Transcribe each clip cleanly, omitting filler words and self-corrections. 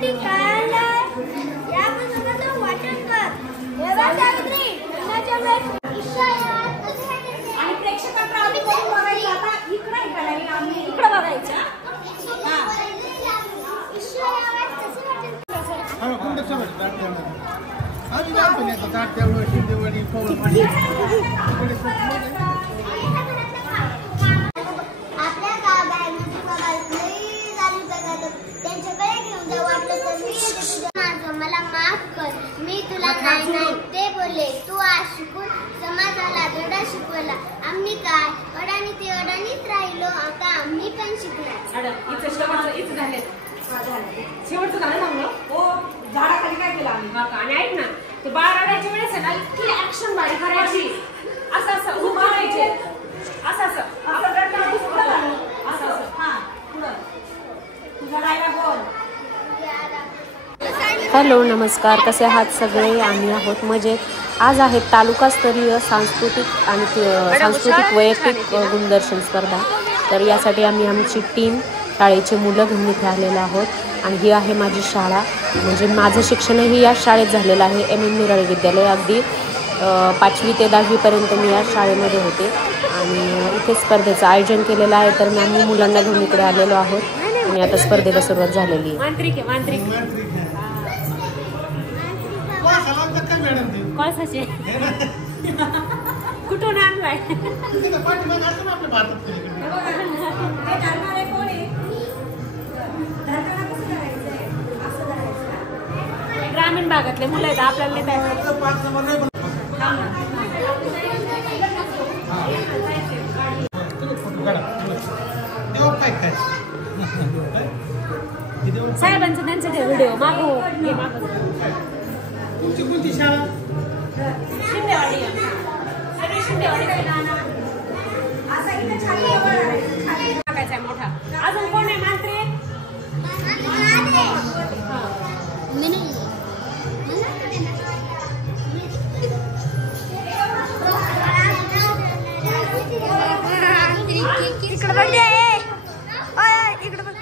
तुझ्यासाठी काय आणलंय या पुस्तकाचं वाचन कर. हे बघ सावित्री, लग्नाच्या वेळेस आणि प्रेक्षकांना आम्ही कोण बघायचं आता इकडे करायला आम्ही इकडे बघायचं. मला माफ कर, मी तुला नाही नाही ते बोलले. तू आज शिकून समाजाला धडा शिकवला. आम्ही काय अडाणी ते अडाणीच राहिलो, आता आम्ही पण शिकणार. शेवटचं गाणं सांगलं हो. झाडाखाली काय केलं आम्ही आणि ऐक ना, ते बाळ रडायच्या वेळेस आहे ना इतकी ऍक्शन बारी करायची. असं असं उभं राहायचे, असं असं असं रडताना असं असं. हा पुढं तुझा डायलॉग बोल. हॅलो नमस्कार, कसे आहात सगळे? आम्ही आहोत मजेत. आज आहे तालुकास्तरीय सांस्कृतिक वैयक्तिक गुणदर्शन स्पर्धा. तर यासाठी आम्ही आमची टीम शाळेचे मुलं घेऊन इथे आलेलो आहोत. आणि ही आहे माझी शाळा, म्हणजे माझं शिक्षणही या शाळेत झालेलं आहे. एम निराळे विद्यालय. अगदी 5वी ते 10वीपर्यंत मी या शाळेमध्ये होते. आणि इथे स्पर्धेचं आयोजन केलेलं आहे. तर आम्ही मुलांना घेऊन इकडे आलेलो आहोत आणि आता स्पर्धेला सुरुवात झालेली आहे. मांत्रिक आहे, मांत्रिक कळसाचे कुठून आणलाय? ग्रामीण भागातले मुलं आहेत, आपल्याला साहेबांचं त्यांचं ते व्हिडिओ मागो. तुमची कोणती शाळा? शिंदेवाडी. सगळी शिंदेवाडी. असं इथं छान टाकायचा मोठा. अजून कोण आहे मांत्रिक? इकडे बघ इकडे बघ.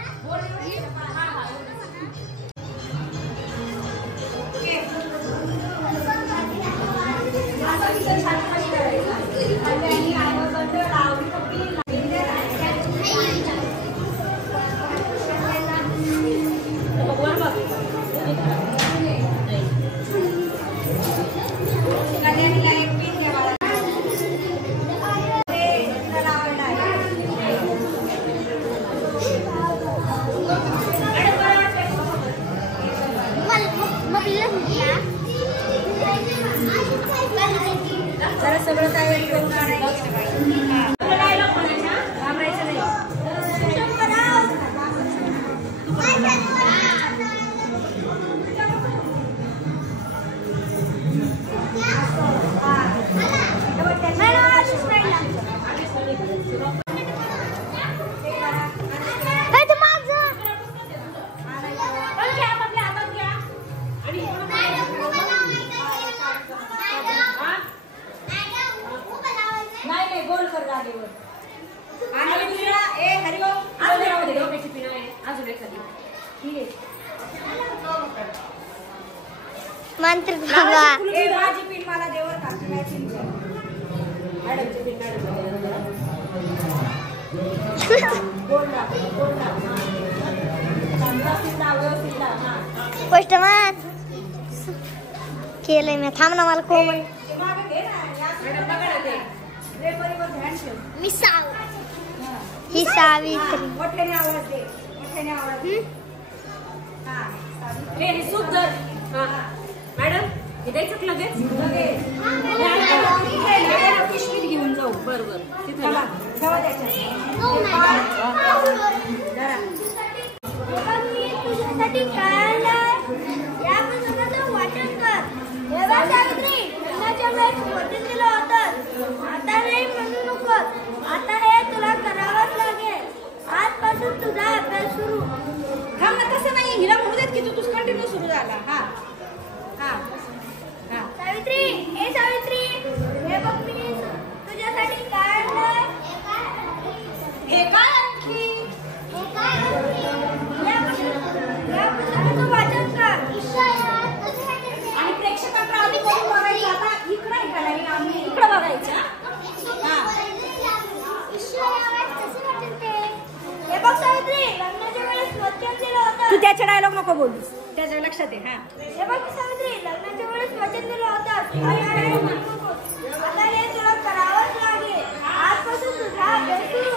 सगळं तयारी करून काढायचं. मांत्रिक बाबा माझी पिन मला देवर टाकली नाही. मॅडमची पिन पोस्टमॅन केलंय मी. थांब ना, मला कोमल. मी ही सावित्री. मोठ्याने आवाज दे, मोठ्याने आवाज दे. हे सूप धर. मॅडम हे द्यायचं लगेच पिशवीत घेऊन जाऊ. बरोबर तिथे तुझ्यासाठी काय आणलंय या पुस्तकाचं वाचन कर. हे बघ सावित्री, लग्नाच्या वेळेस वचन दिलं होतं, आता नाही म्हणू नको. आता हे तुला करावंच लागेल. आजपासून तुझा अभ्यास सुरू. थांब ना, तसं नाही. हिला म्हणू देत की तू तुझ कंटिन्यू सुरू झाला. हा हा हा. सावित्री, ए सावित्री, हे बघ मी तुझ्यासाठी काय आणलंय. हे काय आणखी? या पुस्तकाचं वाचन तू त्याच्या डायलॉग नको बोलूस, त्याच्या लक्षात आहे. हा हे बघ सावित्री, लग्नाच्या वेळेस वचन दिलं होतं आता हे म्हणू नकोस. आता हे तुला करावंच लागेल. आजपासून तुझा अभ्यास सुरू.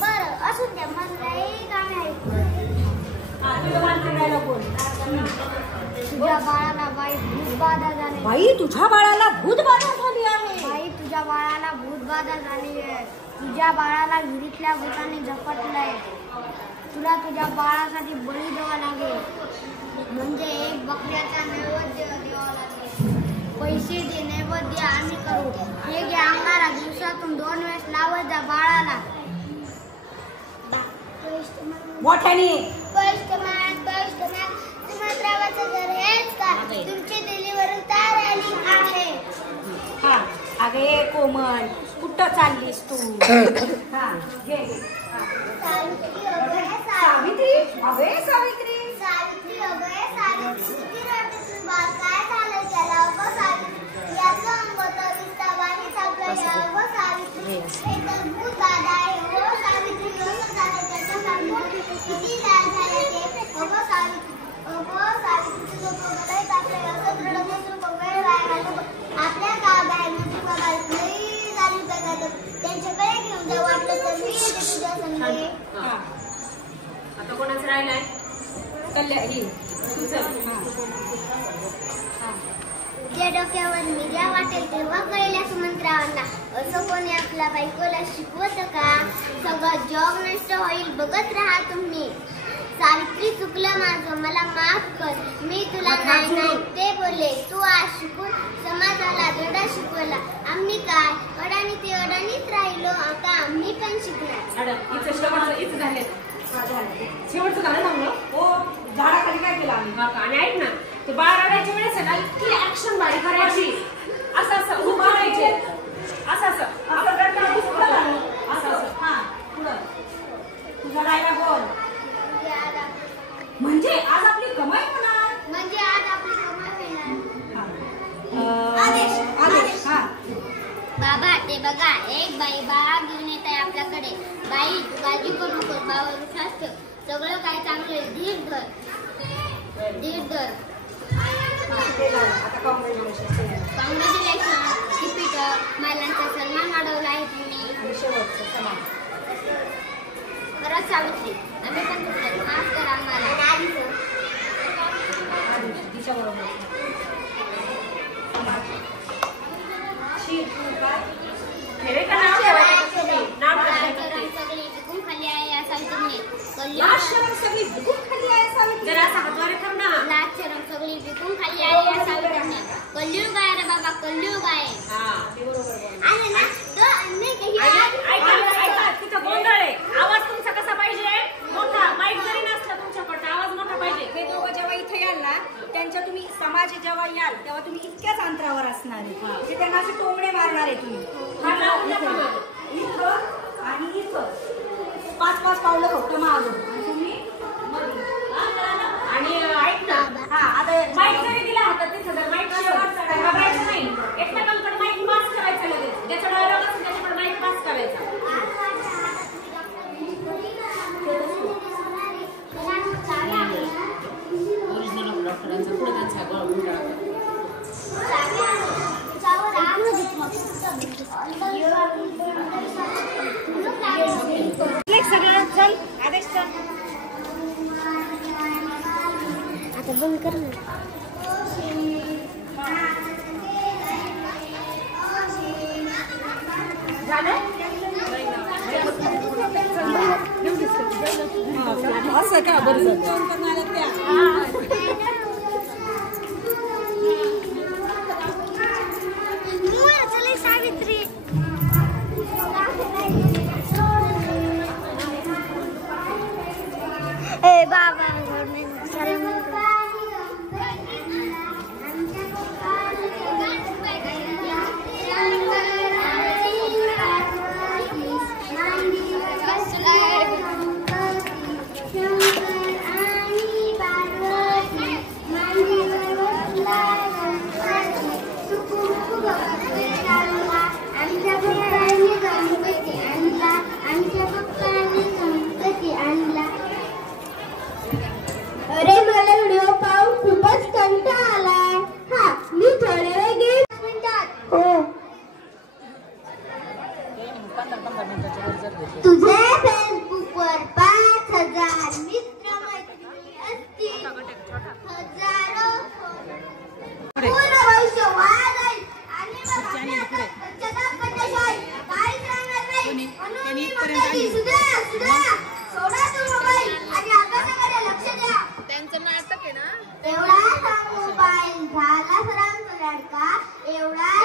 बरं असून द्या, मला काही काम आहे. तुझ्या बाळाला बाई भूतबाधा झाली. बाई तुझ्या बाळाला भूतबाधा झाली आहे. बाई तुझ्या बाळाला भूतबाधा झाली आहे. तुझ्या बाळाला विहिरीतल्या भूताने झपटलंय. तुला तुझ्या बाळासाठी बळी द्यावा लागेल, म्हणजे एक बकऱ्याचा नैवेद्य द्यावा लागेल. पैसे दे, नैवेद्य आम्ही करू. हे घ्या अंगारा, दिवसातून 2 वेळेस लावत जा बाळाला. मोठ्याने सुमंत्रावाचं घर हेच का? तुमची डिलिव्हरी तयार आली आहे. हा अगे कोमल, कुठं चाललीस तू? हा घे घे. सावित्री अगं सावित्री, अगे सावित्री. सावित्री अगं सावित्री, किती रडतेस बाळ? काय झालं त्याला? अगं सावित्री, याचं अंग तर विस्तावाने टाकलं. अगं सावित्री, हे तर भूतबाधा आहे. हो सावित्री, असं झालं त्याच्यासाठी. किती लाल झालं ते. अगं सावित्री, तुझं पोटलंही टाकलंय. असं रडत नको, वेळ वाया घालू. आपल्या गावाबाहेर तुला लई झाली बघा, त्यांच्याकडे घेऊन जा. वाटलं तर मी येते तुझ्या संगे. आता कोणाचं राहिलाय? कल्याणी तुझ्या डोक्यावर मिऱ्या वाटेल तेव्हा कळल्या सुमंत्रावांना. असं कोणी आपल्या बायकोला शिकवतं का? सगळं जग नष्ट होईल, बघत राहा तुम्ही. सावित्री, चुकलं माझं, मला माफ कर. मी तुला नाही ते बोलले. तू आज शिकून समाजाला धडा शिकवला. आम्ही काय अडाणी ते अडाणीच राहिलो. आता आम्ही पण शिकणार. शेवटचं झालं ना मग? हो, झाडाखाली काय केलं आम्ही? आणि ऐक ना, ते बाळ रडायच्या वेळेस आहे ना, इतकी ऍक्शन बारी करायची. असं असं उभं राहायचे, असं असं असं रडताना दिसतं का? असं असं. हा पुढं तुझा डायलॉग बोल. म्हणजे आज आपली कमाई होणार. म्हणजे आज आपली कमाई होणार. आदेश. हा बाबा, ते बघा, एक बाई बाळा घेऊन येत आहे आपल्याकडे. बाई, तू काळजी करू नको, बावर विश्वास ठेव. सगळं काय चांगलं आहे. धीर धर. आता कॉंग्रॅच्युलेशन. महिलांचा सन्मान वाढवला आहे तुम्ही. खरंच सावित्री, आम्ही पण चुकलो. माफ करा आम्हाला. सगळी विकून खाली आहे या सावित्रीने. लाज शरम सगळी विकून खाली आहे सावित्री. जरा असं हातवारे कर ना. लाज शरम सगळी विकून खाली आहे या सावित्रीने. कलियुग आहे रे बाबा, कलियुग आहे. आहे ना? तो अन्याय काही ऐका, तिथं गोंधळ आहे. आवाज तुमचा कसा पाहिजे? मोठा. माईक जरी नसला तुमच्याकडे, आवाज मोठा पाहिजे. हे दोघं जेव्हा इथे याल ना, त्यांच्या तुम्ही समाज जेव्हा याल तेव्हा तुम्ही इतक्याच अंतरावर असणार आहे. ते त्यांना असे टोमणे मारणार आहे तुम्ही. इथं आणि इथं 5-5 पावलं फक्त मागं. तुम्ही आणि ऐक ना, हा आता माईक जरी दिला हातात, तिथं जर माईक घाबरायचं नाही. एकमेकांकडे माईक पास करायचं लगेच. ज्याचा डायलॉग असेल त्याच्याकडे माईक पास करायचा. सगळं चल. आदेश चल. आता बंद कर ना. असं का बरं सावित्री. ए बाबा, झाला सर आमचा लडका एवढा